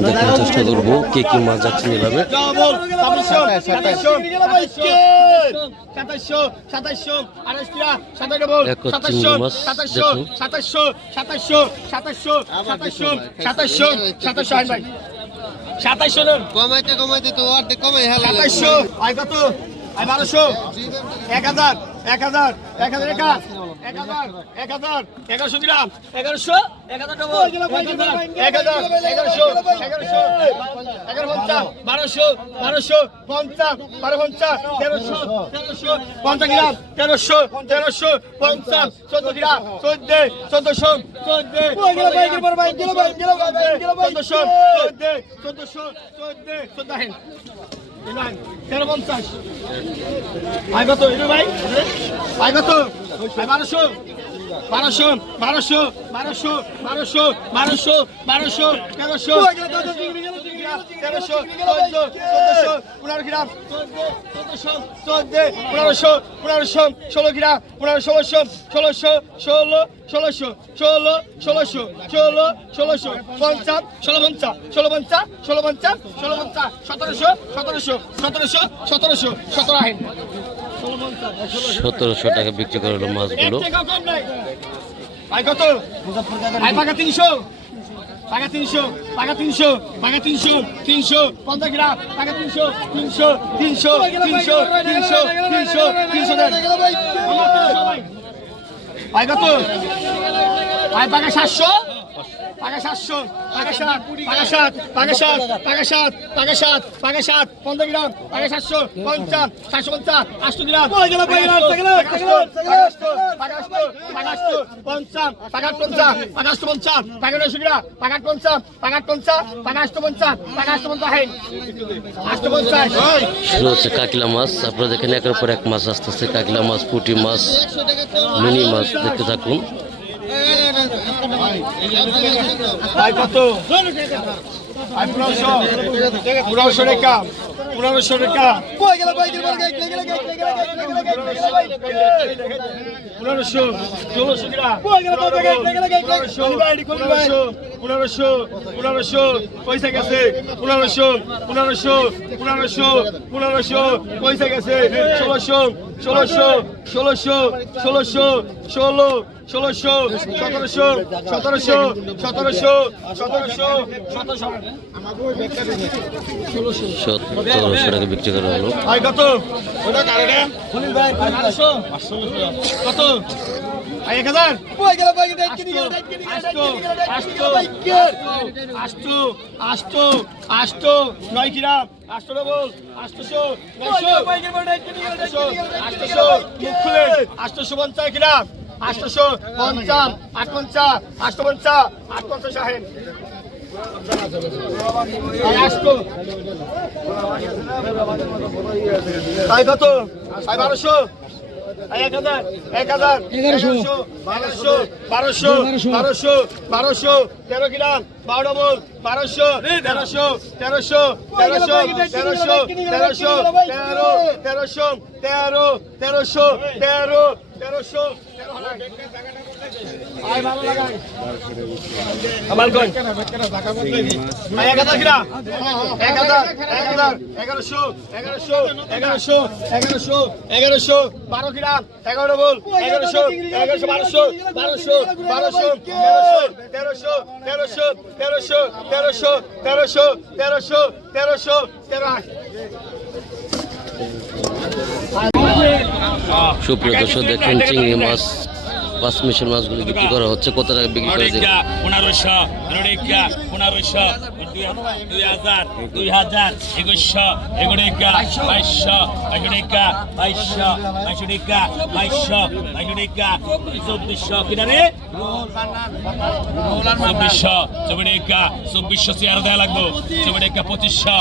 দেখার চেষ্টা করব কে কি মাছ যাচ্ছে নিলামে সাতাইশো কমাইতে কমাইতে তো অর্ধেক কমাই হ্যাঁ সাতাইশো আয় কত আয় বারোশো এক হাজার এক হাজার এক হাজার এক হাজার এক হাজার এগারোশো গ্রাম। এগারোশো? এক হাজার এক হাজার এগারোশো এগারোশো। এগারো বারোশো বারোশো পঞ্চাশ বারো পঞ্চাশ তেরোশো তেরোশো পঞ্চাশ গ্রাম। তেরোশো তেরোশো পঞ্চাশ চোদ্দ গ্রাম। চোদ্দ চোদ্দশো চোদ্দ। চোদ্দশো চোদ্দ চোদ্দশো চোদ্দ চোদ্দ তেরো পঞ্চাশ আয় কত? ভাই? আয় কত? বারোশো বারোশো বারোশো বারোশো বারোশো বারোশো বারোশো তেরোশো তেরোশো চোদ্দ চোদ্দশো পনেরো পনেরোশো ষোলো গ্রাম পনেরো ষোলোশো ষোলোশো ষোলো ষোলোশো ষোলো ষোলোশো ষোলো ষোলোশো পঞ্চাশ ষোলো পঞ্চাশ ষোলো পঞ্চাশ ষোলো পঞ্চাশ ষোলো পঞ্চাশ সতেরোশো সতেরোশো সতেরোশো সতেরোশো সতেরো সতেরোশো টাকা বিক্রি করা হলো মাছগুলো তিনশো। তিনশো তিনশো তিনশো তিনশো গ্রাম তিনশো তিনশো তিনশো তিনশো তিনশো তিনশো তিনশো পাকা সাতশো। পাকা সাতশো পাকা সাত পাকা সাত পাকা সাত পাকা সাত পাকা সাত পাকা সাত পঞ্চাশ গ্রাম পাকা সাতশো পঞ্চাশ সাতশো পঞ্চাশ আটশো গ্রাম পঞ্চাশ পাকাশ পঞ্চাশ পাকাশ পঞ্চাশ পাকাশ গ্রাম পাকাশ পঞ্চাশ পাকাশ পঞ্চাশ পাকাশ পঞ্চাশ পাকাশ পঞ্চাশ হেন আটশো পঞ্চাশ শুরু হচ্ছে কাকিলা মাছ আপনারা দেখেন একের পর এক মাছ আসতেছে কাকিলা মাছ পুঁটি মাছ মিনি মাছ দেখতে থাকুন আয় কত আয় পনেরোশো পনেরোশো টাকা পনেরোশো টাকা পনেরোশো ষোলোশো পনেরোশো পনেরোশো পনেরোশো পয়সা গেছে পনেরোশো পনেরোশো পনেরোশো পনেরোশো পয়সা গেছে। ষোলোশো ষোলোশো ষোলোশো ষোলোশো ষোলো ষোলোশো সতেরোশো সতেরোশো সতেরোশো সতেরোশো সতেরোশো। সতেরোশো টাকা বিক্রি করা হলো। কত? কত? এক হাজার। আষ্ট আষ্ট আষ্ট নয় কিরাম। আষ্ট ডবল আষ্টশো আষ্টশো মুখ খুলে। আষ্টশো পঞ্চাশ কিরাম। আষ্টশো পঞ্চাশ আট পঞ্চাশ আষ্ট পঞ্চাশ আট পঞ্চাশ আষ্ট। তাই কত? বারোশো। এক হাজার এক হাজার এগারোশো বারোশো বারোশো বারোশো বারোশো তেরো গ্রাম বারো ডবল বারোশো তেরোশো তেরোশো তেরোশো তেরোশো তেরোশো তেরো তেরোশো তেরো তেরোশো তেরো তেরোশো আমার এগারোশো এগারোশো এগারোশো এগারোশো এগারোশো বারো কিরা এগারো বল। এগারোশো এগারোশো বারোশো বারোশো বারোশো তেরোশো তেরোশো তেরোশো তেরোশো তেরোশো তেরোশো তেরোশো তেরোশো তেরো সুপ্রিয় দর্শক দেখেন চিংড়ি মাছ পাঁচ মিশন মাছগুলি বিক্রি করা হচ্ছে কত টাকা বিক্রি করে চব্বিশশো চব্বিশশো চব্বিশ টাকা চেয়ার দেওয়া লাগবো চব্বিশ পঁচিশশো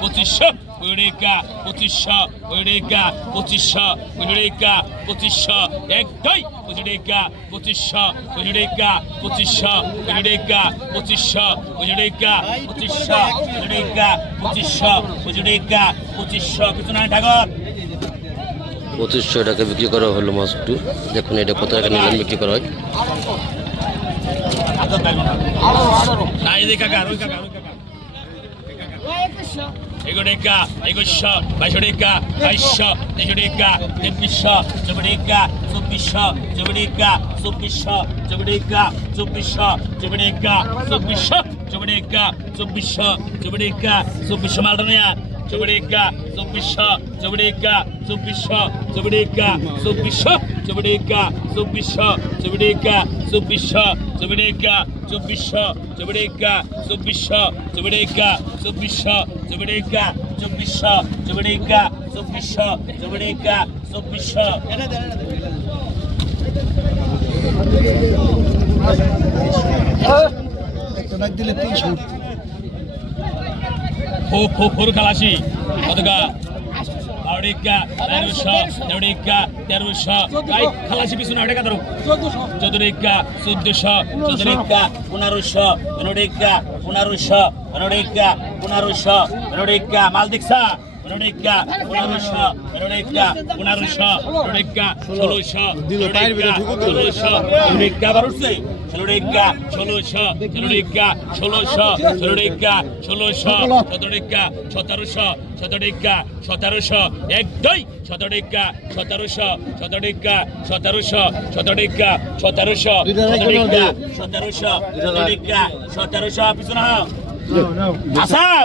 পঁচিশশো ওইড়িকা পঁচিশশো ওইড়িকা পঁচিশশো ওইড়িকা পঁচিশশো এক দুই পঁচিড়িকা পঁচিশশো ওইড়িকা পঁচিশশো ওইড়িকা পঁচিশশো ওইড়িকা পঁচিশশো ওইড়িকা পঁচিশশো ওইড়িকা পঁচিশশো কিছু না ঢাকর পঁচিশশো টাকা বিক্রি করা হলো মাছটু। দেখুন এটা কত টাকা নিলাম বিক্রি করা হয়। না এই কাকা ওই কাকা। ওই কাকা। এগুড়িকা একুশশো বাইশরিকা বাইশশো তেইশরিকা তেব্বিশশো চব্বিশিকা চব্বিশশো চব্বিশিকা চব্বিশশো চব্বিশিকা চব্বিশশো চব্বিশিকা চব্বিশশো চব্বিশিকা চব্বিশশো চব্বিশিকা চব্বিশশো মালটা নেয়া চব্বিশা চব্বিশশো চব্বিশা চব্বিশশো চব্বিশা চব্বিশশো চব্বিশা চব্বিশশো চব্বিশা চব্বিশশো চব্বিশা চব্বিশশো চব্বিশা চব্বিশশো চব্বিশা চব্বিশশো চব্বিশা চব্বিশশো চব্বিশা চব্বিশশো চব্বিশা চব্বিশশো খুব খুব খুব খালাসি কতকা? বারোডিকা তেরোশো তেরোডিকা তেরোশো। ভাই খালাসি পিছনে ওটা ধরো চতুরিকা চোদ্দশো। চতুরিকা পনেরোশো। পনেরোডিকা পনেরোশো পনেরোডিকা পনেরোশো পনেরোডিকা মাল দেখছা রোডেগা পনেরোশো রোডেগা পনেরোশো রোডেগা ষোলোশো ষোলোশো রোডেগা আবার উঠছে। ষোলোরেগা ষোলোশো ষোলোরেগা ষোলোশো ষোলোরেগা ষোলোশো সতেরোরেগা সতেরোশো সতেরোরেগা সতেরোশো এক দুই সতেরোরেগা সতেরোশো সতেরোরেগা সতেরোশো সতেরোরেগা সতেরোশো সতেরোরেগা সতেরোশো সতেরোরেগা সতেরোশো পিছনে আসাও।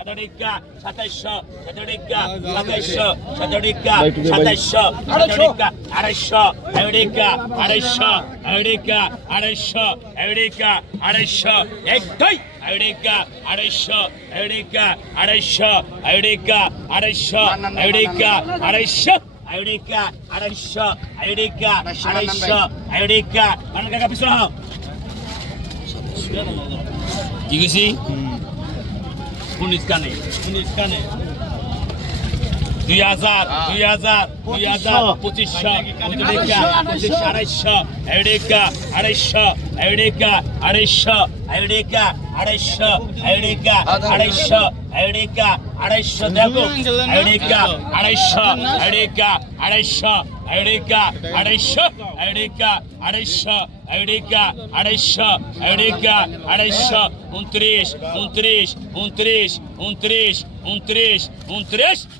সাতারিকা সাতাইশশো সাতারিকা সাতাইশশো সাতারিকা সাতাইশশো সাতারিকা আড়াইশশো আমেরিকা আড়াইশশো আমেরিকা আড়াইশশো আমেরিকা আড়াইশশো একটাই আমেরিকা আড়াইশশো আমেরিকা আড়াইশশো আমেরিকা আড়াইশশো আমেরিকা আড়াইশশো। আমেরিকা আড়াইশশো আমেরিকা আড়াইশশো আমেরিকা কি কইছি? উনিশ কানে উনিশ কানে। দুই হাজার দুই হাজার দুই হাজার পঁচিশশো। পঁচিশশো। পঁচিশ আড়াইশো। আড়াইকা আড়াইশো আড়াইকা আড়াইশো আড়াইকা আড়াইশো আড়াইকা আড়াইশো আড়াইকা আড়াইশো দেখো। আড়াইকা আড়াইশো। আড়াইকা আড়াইশো আড়াইকা আড়াইশো അവിടേക്ക് আড়াইশো അവിടേക്ക് আড়াইশো അവിടേക്ക് আড়াইশো ഉൻത്രീഷ് ഉൻത്രീഷ് ഉൻത്രീഷ് ഉൻത്രീഷ് উনত্রিশ উনত্রিশ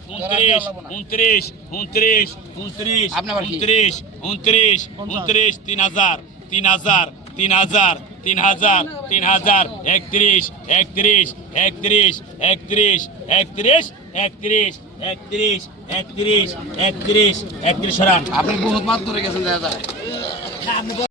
উনত্রিশ উনত্রিশ উনত্রিশ উনত্রিশ উনত্রিশ উনত্রিশ উনত্রিশ তিন হাজার তিন হাজার তিন হাজার তিন হাজার তিন হাজার একত্রিশ একত্রিশ একত্রিশ একত্রিশ একত্রিশ একত্রিশ একত্রিশ একত্রিশ একত্রিশ একত্রিশ রান আপনি বহুত মাত্র গেছেন দাদা